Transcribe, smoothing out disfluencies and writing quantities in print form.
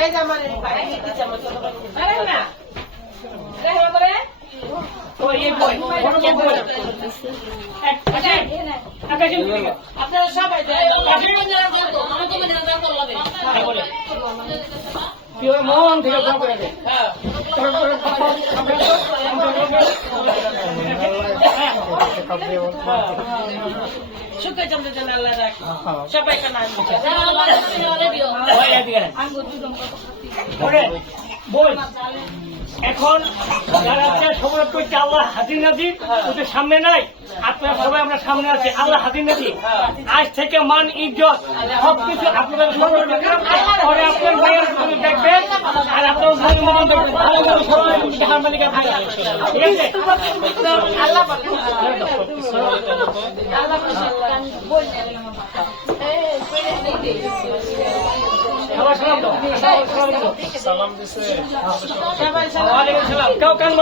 এই যে আমার আপনারা সবাই মন থেকে শুক্র চন্দ্র জন আল্লাহ রাখ সবাইকে নাম বল এখন যারা সবরত করছে আল্লাহ হাজির নাজির ওদের সামনে নাই, আপনারা সবাই আমরা সামনে আছি আল্লাহ হাজির নাজির। আজ থেকে মান ইজ্জত সবকিছু আপনাদের পরে আপনার ভাইয়ের দেখবেন আর আপনার ঠিক আছে। আল্লাহ সালাম দিছে সবাই সালাম। কেউ কান